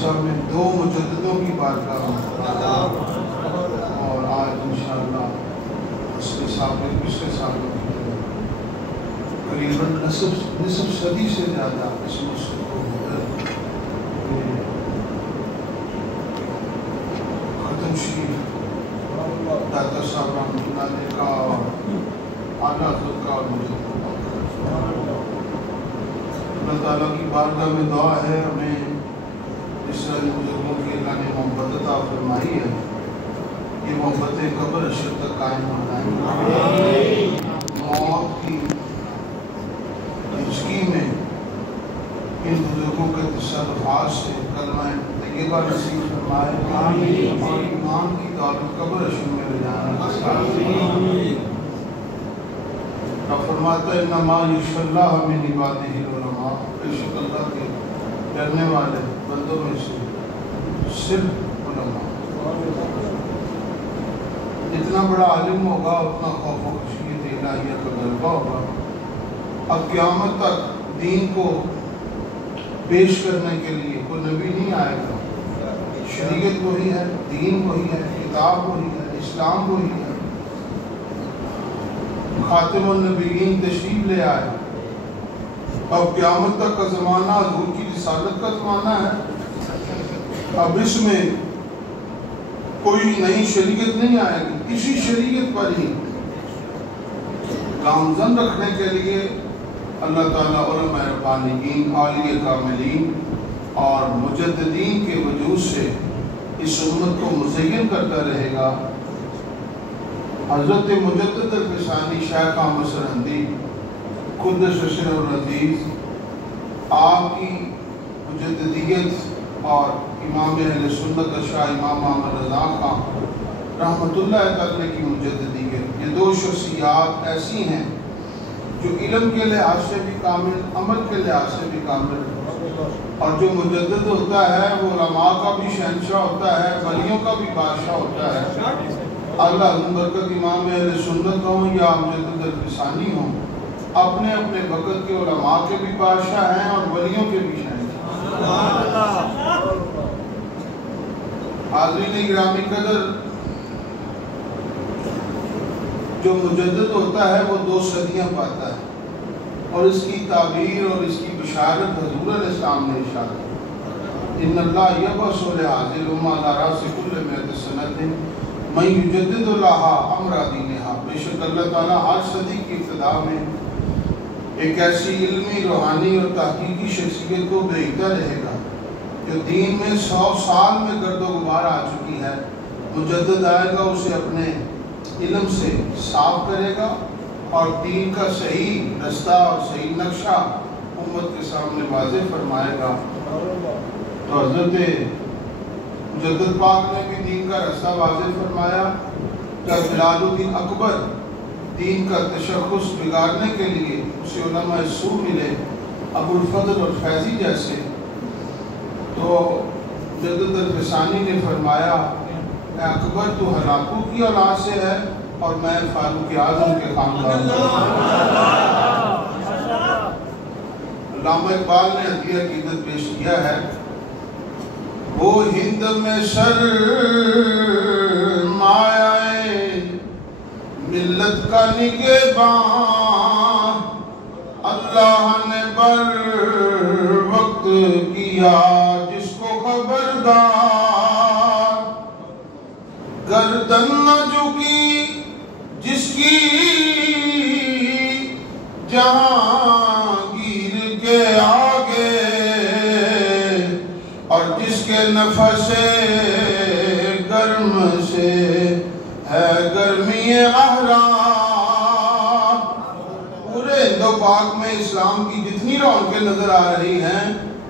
صاحب میں 2 مجددوں کی بارگاہ اور آج انشاءاللہ پچھلے سال قریباً نصف صدی سے زیادہ اس مسجد کو ختم شریف داتا صاحب رحمۃ اللہ علیہ کا اور اعلیٰ حضرت کا اور مجدد اللہ تعالیٰ کی بارگاہ میں دعا ہے ہمیں اس طرح بزرگوں کی اللہ نے محبت عطا فرمائی ہے، یہ محبتیں قبر حشر تک قائم ہونا ہے۔ موت کی ہچکی میں ان بزرگوں کے تصرفات سے کلمہ طیبہ نصیب فرمائے اور ایمان کی دولت قبر حشر میں لے جانا نصیب۔ رب فرماتا ہے انما یخشی اللہ من عبادہ العلماء، بے شک اللہ کے ڈرنے والے بندوں میں سے صرف علماء۔ جتنا بڑا عالم ہوگا اتنا خوف و خشیت الہیہ کا غلبہ ہوگا۔ اب قیامت تک دین کو پیش کرنے کے لیے کوئی نبی نہیں آئے گا، شریعت وہی ہے، دین وہی ہے، کتاب وہی ہے، اسلام وہی ہے۔ خاتم النبیین تشریف لے آئے، اب قیامت تک کا زمانہ حضور کی رسالت کا زمانہ ہے۔ اب اس میں کوئی نئی شریعت نہیں آئے گی، اسی شریعت پر ہی گامزن رکھنے کے لیے اللہ تعالیٰ علماء ربانیین، اولیاء کاملین اور مجددین کے وجود سے اس امت کو مزین کرتا رہے گا۔ حضرت مجدد الفسانی شیخ احمد سرہندی قدس سرہ العزیز آپ کی مجددیت اور امام اہل سنت شاہ امام محمد رضا خان رحمۃ اللہ تعالی کی مجددیت، یہ 2 شخصیات ایسی ہیں جو علم کے لحاظ سے بھی کامل، عمل کے لحاظ سے بھی کامل، اور جو مجدد ہوتا ہے وہ علماء کا بھی شہنشاہ ہوتا ہے، ولیوں کا بھی بادشاہ ہوتا ہے۔ اللہ برکت امام اہل سنت ہوں یا مجدد الفسانی ہوں، اپنے اپنے وقت کے علماء کے بھی بادشاہ ہیں اور ولیوں کے بھی شہنشاہ۔ حاضرین گرامی قدر، جو مجدد ہوتا ہے وہ 2 صدیاں پاتا ہے، اور اس کی تعبیر اور اس کی بشارت حضور علیہ السلام نے ارشاد کی، ان اللہ یبعث لہذه الامة علی رأس کل 100 سنۃ من یجدد لها امر دینہا۔ بے شک اللہ تعالیٰ ہر صدی کی ابتدا میں ایک ایسی علمی، روحانی اور تحقیقی شخصیت کو بھیجتا رہے گا جو دین میں 100 سال میں گرد و غبار آ چکی ہے۔ مجدد آئے گا، اسے اپنے علم سے صاف کرے گا اور دین کا صحیح رستہ اور صحیح نقشہ امت کے سامنے واضح فرمائے گا۔ تو حضرت مجدد پاک نے بھی دین کا رستہ واضح فرمایا۔ جب جلال الدین اکبر دین کا تشخص بگاڑنے کے لیے اسے علماء سو ملے، ابو الفضل اور فیضی جیسے، تو مجدد الفسانی نے فرمایا اے اکبر تو ہلاکو کی اولاد سے ہے اور میں فاروق اعظم کے خاندان سے۔ علامہ اقبال نے عدلیہ عقیدت پیش کیا ہے، وہ ہند میں سرمایہ ملت کا نگہباں، اللہ نے بر وقت کیا جس کو خبردار، گردن نہ جھکی جس کی جہانگیر کے آگے، اور جس کے نفس گرم سے ہے گرمی احرام۔ پورے ہند و پاک میں اسلام کی جتنی رونقیں نظر آ رہی ہیں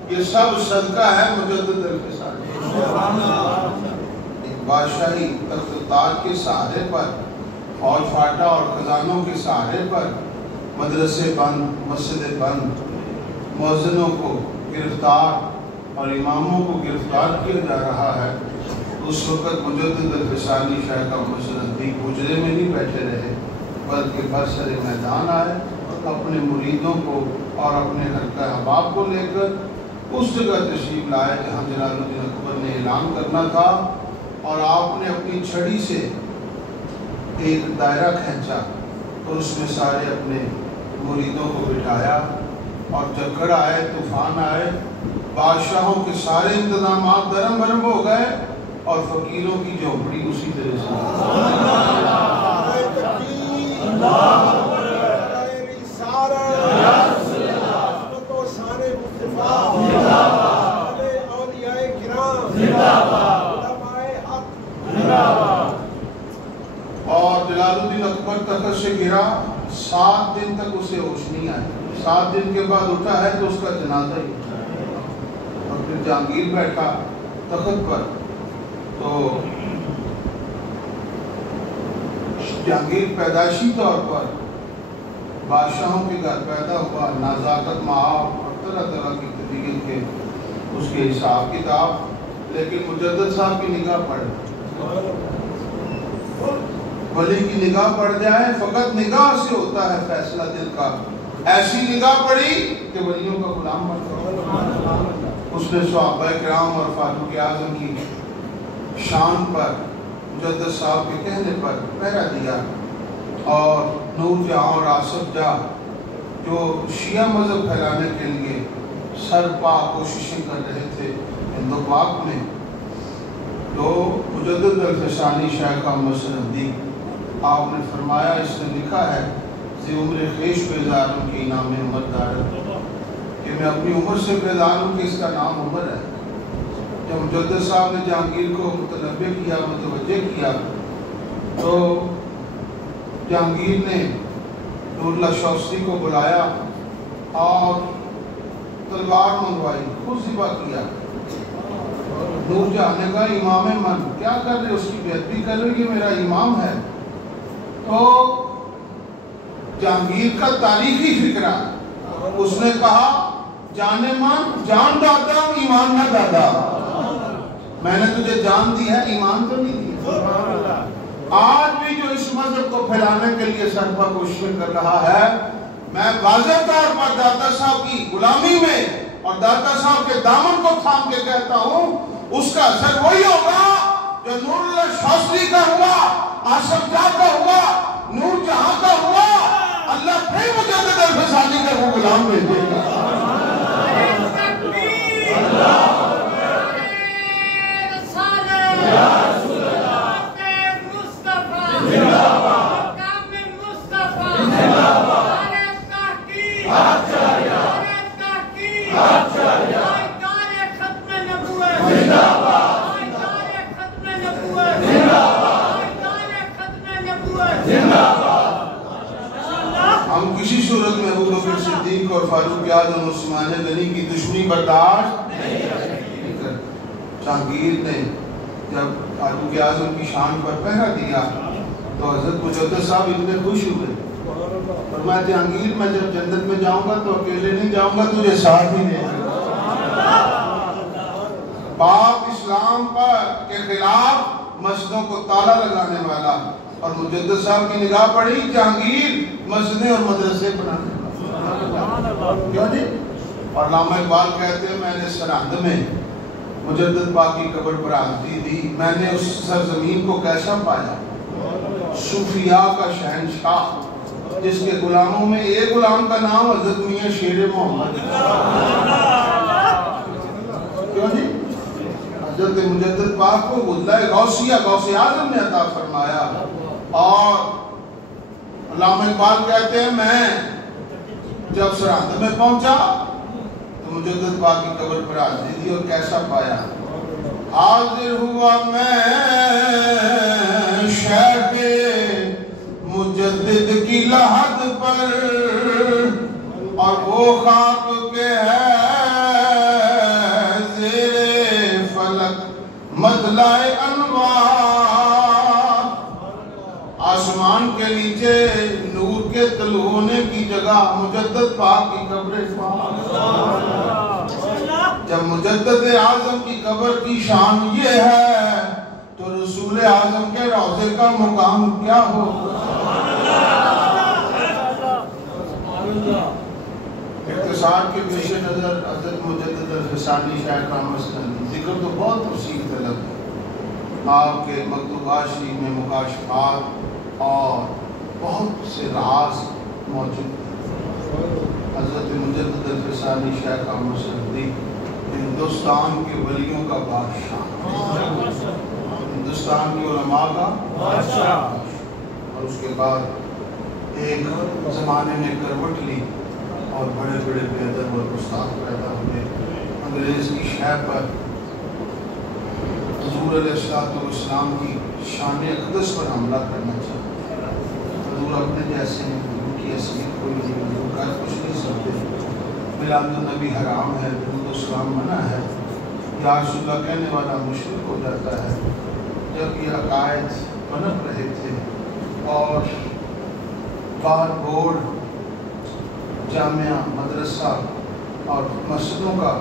یہ سب صدقہ ہے مجدد الفسانی۔ ایک بادشاہی تخت تاج کے سہارے پر، فوج فاٹا اور خزانوں کے سہارے پر مدرسے بند، مسجدیں بند، مؤذنوں کو گرفتار اور اماموں کو گرفتار کیا جا رہا ہے۔ اس وقت مجدد الفسانی شیخ احمد سرہندی حجرے میں نہیں بیٹھے رہے بلکہ برسر میدان آئے، اپنے مریدوں کو اور اپنے حلقہ احباب کو لے کر اس جگہ تشریف لائے جہاں جلال الدین اکبر نے اعلان کرنا تھا، اور آپ نے اپنی چھڑی سے ایک دائرہ کھینچا اور اس میں سارے اپنے مریدوں کو بٹھایا، اور جھگڑ آئے، طوفان آئے، بادشاہوں کے سارے انتظامات درم برم ہو گئے، اور فقیروں کی جھونپڑی اسی طرح سے اور جلال الدین اکبر تخت سے گرا، 7 دن تک اسے ہوش نہیں آئی، 7 دن کے بعد اٹھا ہے تو اس کا جنازہ ہی اٹھا، اور پھر جہانگیر بیٹھا تخت پر، تو جہانگیر پیدائشی طور پر بادشاہوں کے گھر پیدا ہوا، نزاکت معاف اور طرح طرح کی طریقے کے اس کے حساب کتاب، لیکن مجدد صاحب کی نگاہ پڑ ولی کی نگاہ پڑ جائے، فقط نگاہ سے ہوتا ہے فیصلہ دل کا، ایسی نگاہ پڑی کہ ولیوں کا غلام بن گیا۔ اس نے صحابہ کرام اور فاروق اعظم کی شان پر مجدد صاحب کے کہنے پر پہرا دیا، اور نور جہاں اور آصف جہاں جو شیعہ مذہب پھیلانے کے لیے سرپا کوششیں کر رہے تھے ہند و پاک میں، تو مجدد الفسانی شیخ احمد سرہندی آپ نے فرمایا، اس نے لکھا ہے زی عمر خیش بیزار ہوں کہ نام عمر دارت، کہ میں اپنی عمر سے بیزار ہوں کہ اس کا نام عمر ہے۔ جب مجدد صاحب نے جہانگیر کو متنبہ کیا، متوجہ کیا، تو جہانگیر نے نور اللہ شوستی کو بلایا اور تلوار منگوائی، خود ذبح کیا۔ نور جہاں نے کہا امام من کیا کر رہے، اس کی بیعت کر رہے، یہ میرا امام ہے۔ تو جہانگیر کا تاریخی فکرہ، اس نے کہا جان من، جان دادا ایمان نہ دادا، میں نے تجھے جان دی ہے، ایمان تو نہیں دیا۔ آج بھی جو اس مذہب کو پھیلانے کے لیے سرپا کوشش کر رہا ہے، میں واضح طور پر داتا صاحب کی غلامی میں اور داتا صاحب کے دامن کو تھام کے کہتا ہوں، اس کا اثر وہی ہوگا جو نور اللہ شوستی کا ہوا، آصف جاں کا ہوا، نور جہاں کا ہوا، اللہ پھر مجدد الفسانی کا وہ غلام بھیجے گا۔ ہم کسی صورت میں ابو بکر صدیق اور فاروق اعظم عثمان غنی کی دشمنی برداشت نہیں کرتے۔ جہانگیر نے جب فاروق اعظم کی شان پر پہرا دیا تو حضرت مجدد صاحب اتنے خوش ہوئے، اور میں جہانگیر میں جب جنت میں جاؤں گا تو اکیلے نہیں جاؤں گا، تجھے ساتھ ہی لے جاؤں گا۔ پاک اسلام کے خلاف مسجدوں کو تالا لگانے والا، اور مجدد صاحب کی نگاہ پڑی جہانگیر مسجدیں اور مدرسے بنانے والا، کیوں جی؟ اور علامہ اقبال کہتے ہیں میں نے سرہند میں مجدد پاک کی قبر پر حاضری دی، میں نے اس سرزمین کو کیسا پایا، صوفیاء کا شہنشاہ، جس کے غلاموں میں ایک غلام کا نام حضرت میاں شیر محمد، کیوں جی؟ حضرت مجدد پاک کو غلہ غوثیہ غوث اعظم نے عطا فرمایا۔ اور علامہ اقبال کہتے ہیں میں جب سرہند میں پہنچا تو مجدد پاک کی قبر پر حاضری دی، اور کیسا پایا، حاضر ہوا میں شیخ مجدد کی لحد پر، اور وہ خاک کے ہے زیر فلک مطلع انوار، آسمان کے نیچے نور کے طلوع ہونے کی جگہ مجدد پاک کی قبر پاک۔ جب مجدد اعظم کی قبر کی شان یہ ہے تو رسول اعظم کے روضے کا مقام کیا ہو۔ اختصار کے پیش نظر حضرت مجدد ثانی شیخ احمد سندھی، ذکر تو بہت تفصیل طلب ہے، آپ کے مکتوبات شریف میں مکاشفات اور بہت سے راز موجود ہیں۔ حضرت مجدد الفسانی شیخ احمد سندھی ہندوستان کے ولیوں کا بادشاہ، ہندوستان کی علماء کا بادشاہ، اور اس کے بعد ایک زمانے میں کروٹ لی اور بڑے بڑے بیدر اور استاد پیدا ہوئے، انگریز کی شے پر حضور علیہ السلام کی شان اقدس پر حملہ کرنا چاہتے ہیں۔ حضور اپنے جیسے ہیں، ان کی حیثیت کوئی نہیں، حضور کا کچھ نہیں سکتے، میلاد النبی حرام ہے، درود السلام منع ہے، یا رسول اللہ کہنے والا مشرک ہو جاتا ہے۔ جب یہ عقائد پنپ رہے تھے اور بار بورڈ جامعہ مدرسہ اور مسجدوں کا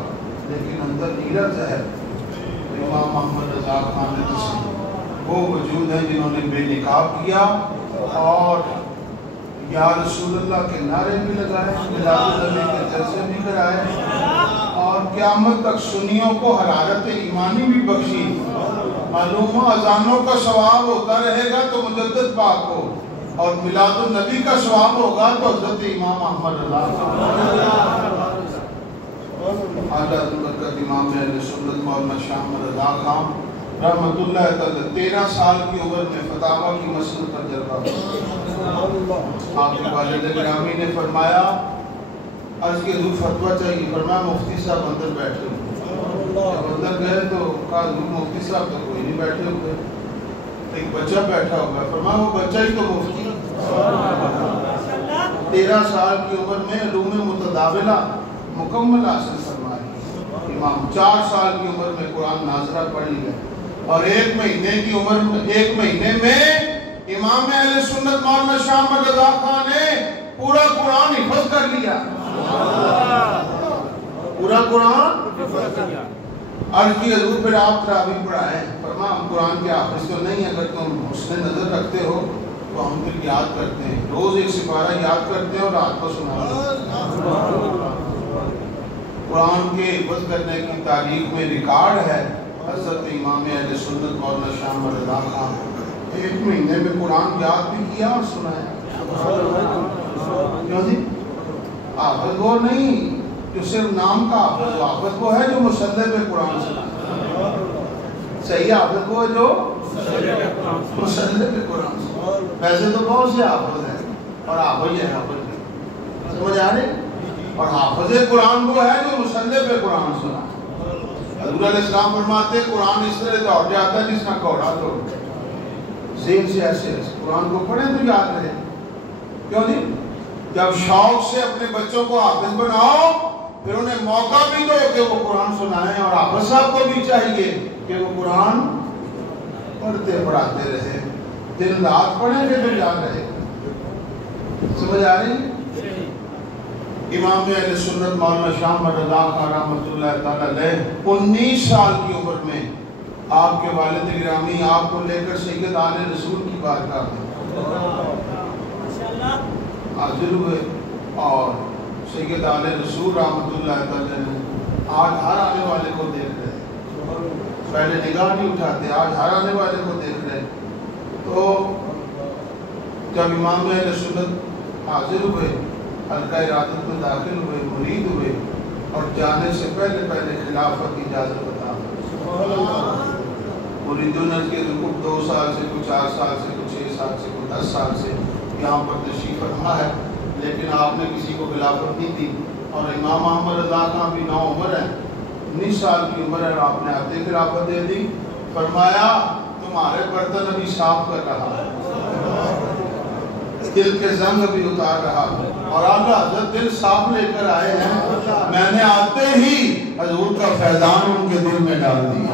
لیکن اندر نیرت ہے، امام محمد رضا خان وہ وجود ہیں جنہوں نے بے نقاب کیا اور یا رسول اللہ کے نعرے بھی لگائے، میلاد النبی کے جلسے بھی کرائے، اور قیامت تک سنیوں کو حرارت ایمانی بھی بخشی۔ معلوم اذانوں کا ثواب ہوتا رہے گا تو مجدد پاک کو، اور میلاد النبی کا ثواب ہوگا تو حضرت امام احمد رضا اعلیٰ برکت امام اہل سنت مولانا شاہ احمد رضا خان رحمۃ اللہ تعالی 13 سال کی عمر میں فتاویٰ کی مسند پر جلوہ ہوا۔ آپ کے والد گرامی نے فرمایا، عرض کے حضور فتویٰ چاہیے، فرمایا مفتی صاحب اندر بیٹھے ہوئے۔ جب اندر گئے تو کہا حضور مفتی صاحب تو کوئی نہیں بیٹھے ہوئے، ایک بچہ بیٹھا ہوا ہے۔ فرمایا وہ بچہ ہی تو مفتی، 13 سال کی عمر میں علوم متداولہ مکمل حاصل فرمائی۔ امام 4 سال کی عمر میں قرآن ناظرہ پڑھ لیا، اور 1 مہینے کی عمر میں 1 مہینے میں امام اہل سنت مولانا شاہ احمد رضا خان نے پورا قرآن حفظ کر لیا، پورا قرآن عرض کی حضور پھر آپ تراویح پڑھائیں۔ فرمایا ہم قرآن کے حافظ تو نہیں، اگر تم حسن نظر رکھتے ہو تو ہم پھر یاد کرتے ہیں، روز 1 سپارہ یاد کرتے ہیں اور رات کو سناتے۔ قرآن کے حفظ کرنے کی تاریخ میں ریکارڈ ہے، حضرت امام اہل سنت مولانا شاہ احمد رضا خان 1 مہینے میں قرآن یاد بھی کیا اور سنایا۔ کیوں جی؟ حافظ وہ نہیں جو صرف نام کا حافظ، حافظ وہ ہے جو مصلی پہ قرآن سناتا، صحیح حافظ وہ ہے جو مصلی پہ قرآن سناتا۔ ویسے تو بہت سے حافظ ہیں اور حافظ ہے، حافظ سمجھ آ رہے، اور حافظ قرآن وہ ہے جو مصلی پہ قرآن سنا۔ حضور علیہ السلام فرماتے قرآن اس طرح دوڑ جاتا ہے جس کا گھوڑا دوڑ جائے، ذہن سے ایسے قرآن کو پڑھیں تو یاد رہے۔ کیوں نہیں؟ جب شوق سے اپنے بچوں کو حافظ بناؤ پھر انہیں موقع بھی دو کہ وہ قرآن سنائیں، اور حافظ صاحب کو بھی چاہیے کہ وہ قرآن پڑھتے پڑھاتے رہے، دن رات پڑھیں گے تو یاد رہے۔ سمجھ آ رہی ہے؟ امام اہل سنت مولانا شاہ احمد رضا خان رحمۃ اللہ تعالی علیہ 19 سال کی عمر میں آپ کے والد گرامی آپ کو لے کر سید آل رسول کی بارگاہ میں حاضر ہوئے، اور سید آل رسول رحمۃ اللہ تعالی علیہ آج ہر آنے والے کو دیکھ رہے، پہلے نگاہ نہیں اٹھاتے، آج ہر آنے والے کو دیکھ رہے۔ تو جب امام اہل سنت حاضر ہوئے، حلقہ ارادت میں داخل ہوئے، مرید ہوئے، اور جانے سے پہلے خلافت کی اجازت عطا ہوئی۔ مریدوں نے کے 2 سال سے، کچھ 4 سال سے، کچھ 6 سال سے، کچھ 10 سال سے یہاں پر تشریف فرما ہے، لیکن آپ نے کسی کو خلافت نہیں دی، اور امام احمد رضا خان بھی نوعمر ہے، 19 سال کی عمر ہے، اور آپ نے آتے خلافت دے دی۔ فرمایا تمہارے برتن ابھی صاف کر رہا ہے، دل کے زنگ بھی اتار رہا، اور آقا حضرت دل صاف لے کر آئے ہیں، میں نے آتے ہی حضور کا فیضان ان کے دل میں ڈال دیا۔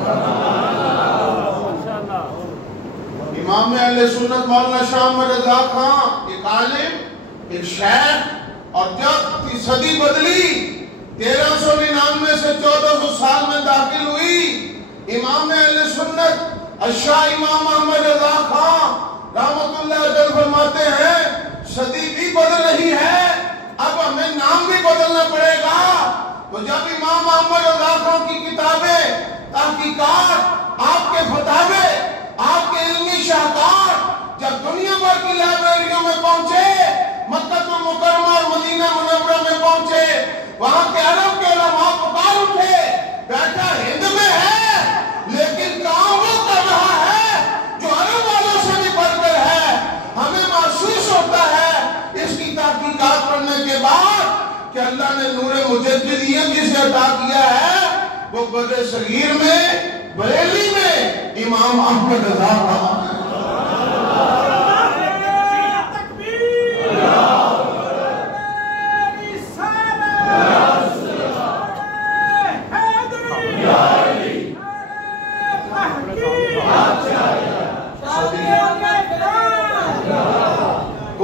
امام اہل سنت مولانا شاہ احمد رضا خان ایک عالم، ایک شیخ، اور جب صدی بدلی 1399 سے 1400 سال میں داخل ہوئی، امام اہل سنت الشاہ امام احمد رضا خان رحمت اللہ علیہ فرماتے ہیں صدی بھی بدل رہی ہے، اب ہمیں نام بھی بدلنا پڑے گا، تو جب امام محمد رضا خان کی کتابیں، تحقیقات، آپ کے فتاوے، آپ کے علمی شاہکار جب دنیا بھر کی لائبریریوں میں پہنچے، مکہ المکرمہ اور مدینہ منورہ میں پہنچے، وہاں کے عرب کے علماء پکار اٹھے، بیٹا ہند میں ہے لیکن کام وہ کر رہا ہے جو عرب والوں سے بھی بڑھ کر ہے۔ ہمیں محسوس ہوتا ہے اس کی تحقیقات پڑھنے کے بعد کہ اللہ نے نور مجددیت جسے عطا کیا ہے وہ بدر صغیر میں، بریلی میں امام احمد رضا خان ہے۔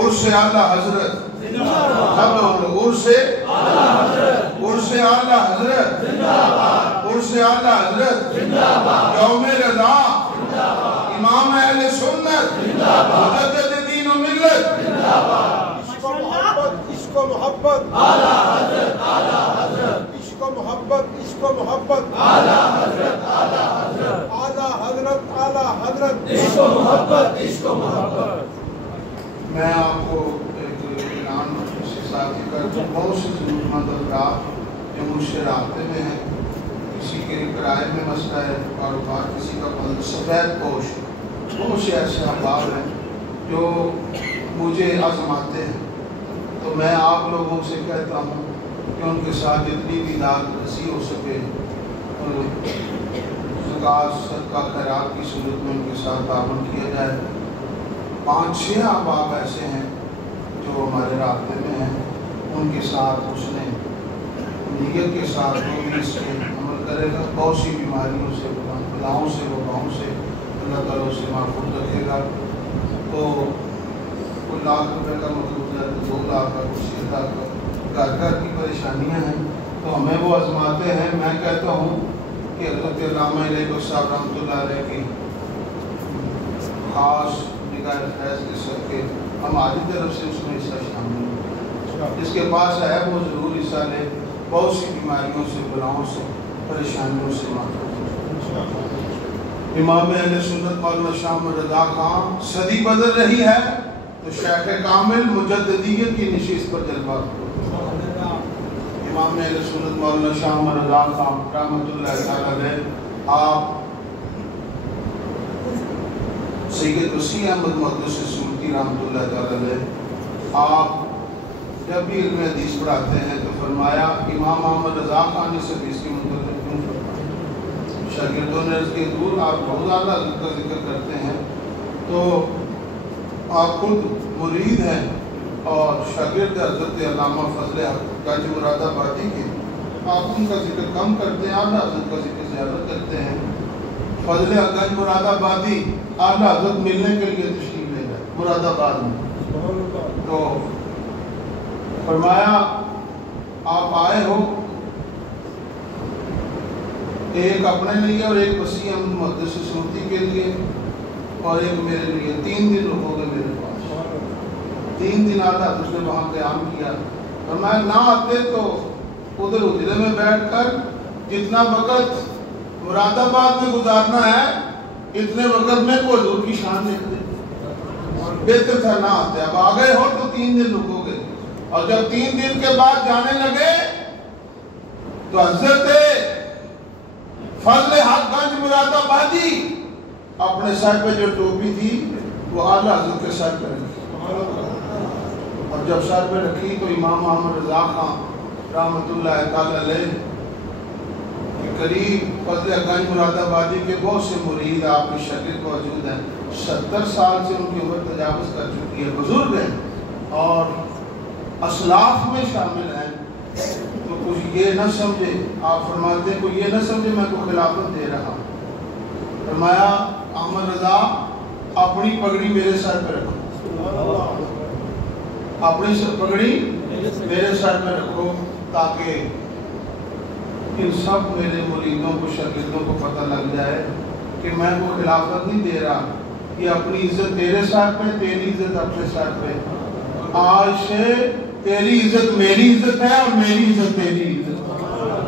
عرس اعلیٰ حضرت، سب لوگ عرس اعلیٰ حضرت، عرس اعلیٰ حضرت، یوم رضا، امام اہل سنت، مجدد دین و ملت، عشق و محبت، عشق و محبت، اعلیٰ حضرت، اعلیٰ حضرت، عشق و محبت، عشق و محبت، اعلیٰ حضرت، اعلیٰ حضرت، اعلیٰ حضرت، اعلیٰ حضرت، عشق و محبت، عشق و محبت۔ میں آپ کو ایک اعلان سے ساتھی کرتا ہوں، بہت سے ضرورت مند افراد جو مجھ سے رابطے میں ہیں، کسی کے کرائے میں مسئلہ ہے کاروبار، کسی کا سفید پوش، بہت سے ایسے احباب ہیں جو مجھے آزماتے ہیں، تو میں آپ لوگوں سے کہتا ہوں کہ ان کے ساتھ جتنی بھی داد رسی ہو سکے زکوٰۃ صدقہ خیرات کی صورت میں ان کے ساتھ تعاون کیا جائے۔ 5-6 احباب ایسے ہیں جو ہمارے رابطے میں ہیں، ان کے ساتھ اس نے نیت کے ساتھ جو بھی اس کے عمل کرے گا، بہت سی بیماریوں سے، بلاؤں سے، وباؤں سے اللہ تعالیٰ اسے محفوظ رکھے گا۔ تو کوئی لاکھ روپے کا مطلوب ہے تو 2 لاکھ کا، کچھ 6 لاکھ کا، گھر کی پریشانیاں ہیں تو ہمیں وہ آزماتے ہیں۔ میں کہتا ہوں کہ حضرت علامہ علیہ صاحب رحمۃ اللہ علیہ کی خاص فیض کے صدقے ہماری طرف سے اس میں حصہ شامل ہے، جس کے پاس ہے وہ ضرور حصہ لے، بہت سی بیماریوں سے، بلاؤں سے، پریشانیوں سے محفوظ ہو۔ امام اہل سنت مولانا شاہ محمد رضا خان صدی بدل رہی ہے تو شیخ کامل مجددیت کی نشست پر جلوہ ہو۔ امام اہل سنت مولانا شاہ محمد رضا خان رحمۃ اللہ تعالیٰ علیہ، آپ سید وسیع احمد محدث سورتی رحمۃ اللہ تعالیٰ علیہ، آپ جب بھی علم حدیث پڑھاتے ہیں تو فرمایا امام محمد رضا خان اس حدیث کی منتقل کیوں فرمایا؟ شاگردوں نے اس کے دور آپ بہت اعلیٰ حضرت کا ذکر کرتے ہیں تو آپ خود مرید ہیں اور شاگرد حضرت علامہ فضل گنج مراد آبادی کے، آپ ان کا ذکر کم کرتے ہیں، اعلیٰ حضرت کا ذکر زیادہ کرتے ہیں۔ فضل گنج مراد آبادی اعلیٰ حضرت ملنے کے لیے تشریف لے گئے مراد آباد میں، تو فرمایا آپ آئے ہو ایک اپنے لیے اور ایک وسیع احمد محدث سورتی کے لیے اور ایک میرے لیے، 3 دن رکو گے میرے پاس۔ 3 دن اعلیٰ حضرت نے وہاں قیام کیا، فرمایا نہ آتے تو ادھر اجرے میں بیٹھ کر جتنا وقت مراد آباد میں گزارنا ہے اتنے وقت میں کوئی حضور کی شان دیکھ دے، بہتر تھا نہ آتے۔ اب آ گئے ہو تو 3 دن رکو گے، اور جب 3 دن کے بعد جانے لگے تو حضرت فضل حق گنج مراد آبادی اپنے سر پہ جو ٹوپی تھی وہ اعلیٰ حضرت کے سر پہ رکھی، اور جب سر پہ رکھی تو امام محمد رضا خان رحمۃ اللہ تعالیٰ علیہ کے قریب فضل گنج مراد آبادی کے بہت سے مرید آپ کے شاگرد موجود ہیں، 70 سال سے ان کی عمر تجاوز کر چکی ہے، بزرگ ہیں اور اسلاف میں شامل ہیں، تو کچھ یہ نہ سمجھے، آپ فرماتے ہیں کوئی یہ نہ سمجھے میں کو خلافت دے رہا ہوں۔ فرمایا احمد رضا اپنی پگڑی میرے سر پہ رکھو، اپنی پگڑی میرے سر پہ رکھو تاکہ ان سب میرے مریدوں کو، شاگردوں کو پتہ لگ جائے کہ میں کو خلافت نہیں دے رہا، یہ اپنی عزت تیرے سر پہ، تیری عزت اپنے سر پہ، آج سے تیری عزت میری عزت ہے اور میری عزت تیری عزت ہے۔